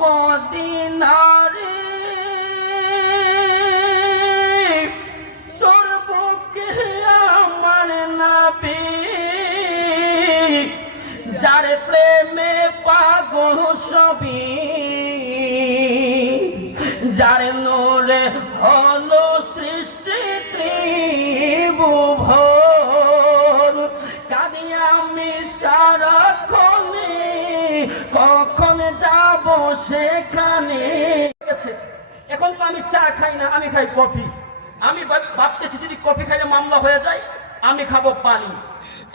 মদিনারে তোর বুকে আমার নবী, যার প্রেমে পাগল সবই, যার নূরে হলো সৃষ্টি ত্রিভুবন। কাঁদি আমি সারাক্ষণে, কখন যাব সেখানে। এখন তো আমি চা খাই না, আমি খাই কফি। আমি ভাবতেছি যদি কফি খাইলে মামলা হয়ে যায়, আমি খাবো পানি।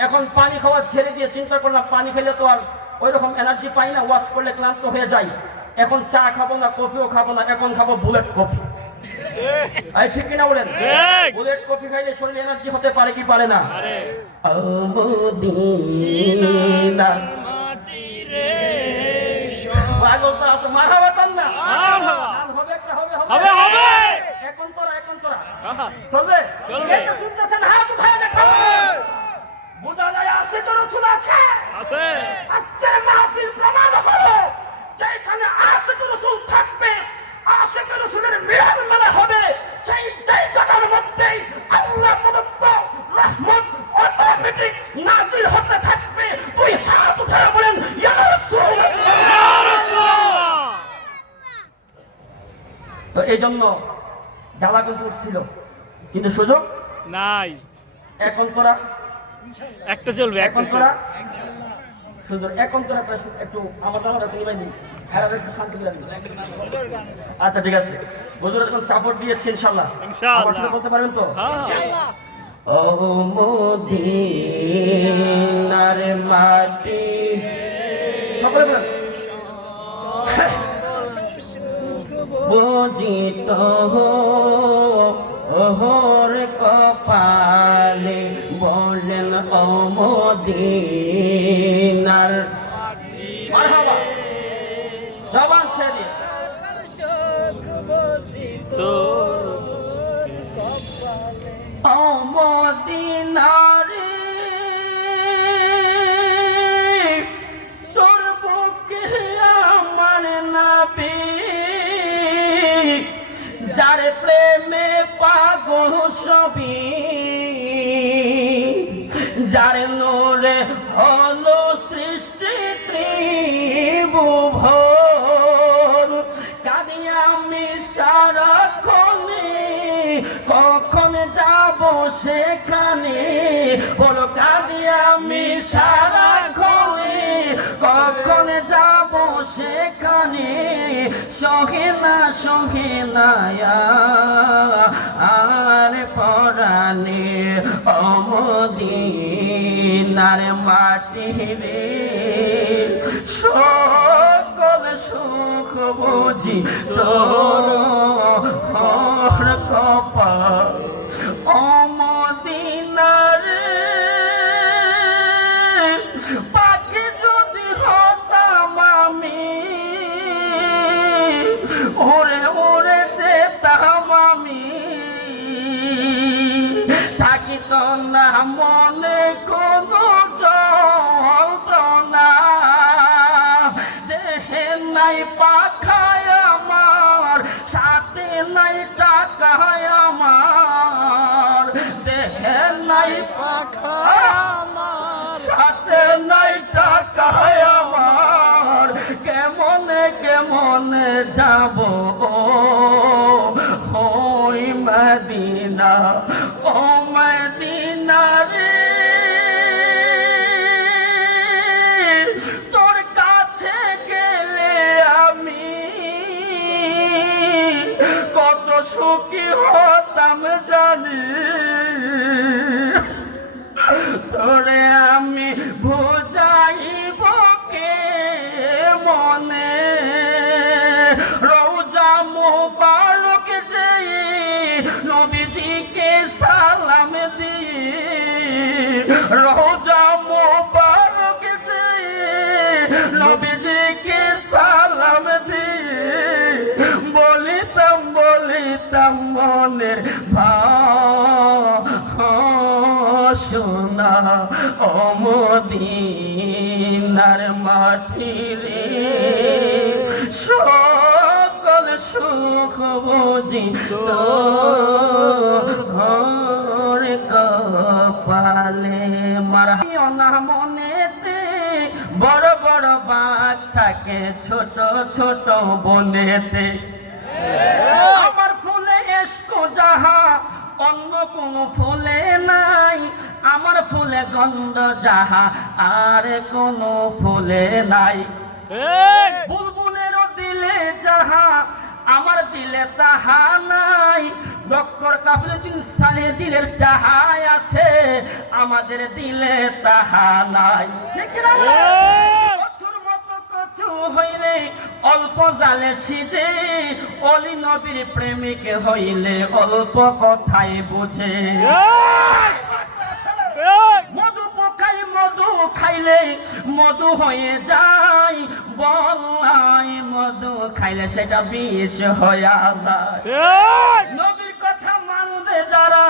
এখন পানি খাওয়া ছেড়ে দিয়ে চিন্তা করলাম পানি খেলে তো আর ওই রকম এনার্জি পাই না, ওয়াশ করলে ক্লান্ত হয়ে যাই। এখন চা খাবো না, কফিও খাবো না, এখন খাবো বুলেট কফি। এই ঠিক কিনা বলেন? বুলেট কফি খাইলে শরীরে এনার্জি হতে পারে কি পারে না? এখন তোরা চলবে শুনতেছেন? হাত উঠায় দেখা বোঝা যায় আসে কোনো চুল আছে। আজকের মাহফিল প্রমাণ হলো যেখানে আশিক রাসূল থাকবে, আশিক রাসূলের মিলন মেলা হবে, সেই জায়গাটার মধ্যে আল্লাহ প্রদত্ত রহমত অটোমেটিক নাজিল হতে থাকবে। তুই হাত উঠায় বলেন ইয়া রাসূলুল্লাহ। তো এই জন্য জ্বালা কিন্তু উঠছিল, কিন্তু সুযোগ নাই। এখন তোরা একটা চলবে, এখন তোরা সুন্দর, এখন তোরা একটু আমার জানার একটু নিবাই দিন, একটু শান্তি করে দিন। আচ্ছা ঠিক আছে, হুজুর এখন সাপোর্ট দিয়েছে ইনশাআল্লাহ, আমার সাথে বলতে পারবেন তো? ও মদিনার মাটি, সকলে বলেন বুঝিত ওহর কপালে, বলেন ও মদিনার মারহাবা। জবান ছেড়ে ও মদিনারে তোর বুকে আমার নবী, যার প্রেমে পাগল সবই, যার নূরে হলো সৃষ্টি ত্রিভুবন। কাঁদি আমি সারাক্ষণে, কখন যাব সেখানে। বলো কাঁদি আমি সারাক্ষণে, কখন যাব সেখানে। সহে না আর পরাণে ও মদিনার মাটি রে, সকল সুখ বুঝি তোর কপাল। ও মদিনার পাখি যদি হতাম আমি, ওরে ওরে যেতাম আমি, থাকিত না মনে কোনো যন্ত্রণা। দেহে নাই পাখায় আমার, সাথে নাই টাকায় আমার। দেহে নাই পাখায় আমার, সাথে নাই টাকায় আমার। কেমনে যাব ওই মদিনা, ও মদিনা রে। তোর কাছে গেলে আমি কত সুখী হতাম জানি। তোরে আমি বুঝাইব কে মনে, রওজা মোবারক যেই নবীজিকে সালাম দিই। রওজা মোবারক যেই নবীজিকে সালাম দিই। বলিতাম মনের ভাষণা, ও মদিনার মাটি রে, খুশি তোর কপালে মারিও না মনেতে বড় বড় বাঘ থাকে ছোট ছোট বনেতে আমার ফুলে এসকো যাহা অন্য কোন ফুলে নাই আমার ফুলে গন্ধ যাহা আর কোন ফুলে নাই বুলবুলেরও দিলে যাহা আমার দিলে তাহা নাই ডক্টর কাফিলুদ্দিন সালেহ দিলের যাহা আছে আমাদের দিলে তাহা নাই ঠিক না কচুর মতো কচু হইলে অল্প জালে সিজে অলি নবীর প্রেমিক হইলে অল্প কথাই বুঝে মধু পোকাই মধু খাইলে মধু হয়ে যায় বলাই মধু খাইলে সেটা বিষ হয়ে যায় নবীর কথা মানবে যারা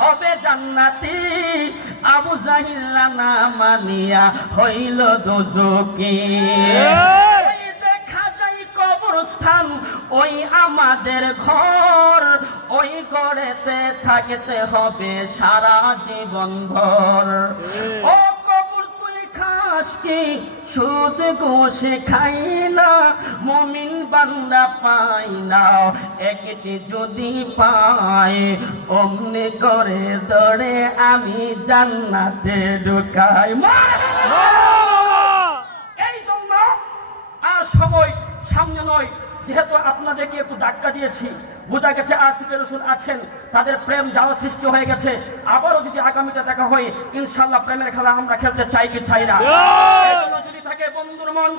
হবে জান্নাতি আবু জাহিল্লা না মানিয়া হইল দোজকি দেখা যায় কবরস্থান ওই আমাদের ঘর ওই ঘরেতে থাকতে হবে সারা জীবন ভর ও কবর তুই খাস কি সুদ ঘুষে খাই না মুমিন বান্দা পাই না একটি যদি পাই অমনি করে দৌড়ে আমি জান্নাতে ঢুকাই এই জন্য আর সময় সামনে নয় যেহেতু আপনাদেরকে একটু ধাক্কা দিয়েছি বোঝা গেছে আশিকের রসুল আছেন তাদের প্রেম যাওয়া সৃষ্টি হয়ে গেছে আবারও যদি আগামীতে দেখা হয় ইনশাআল্লাহ প্রেমের খেলা আমরা খেলতে চাই কি চাই না যদি থাকে বন্ধুর মন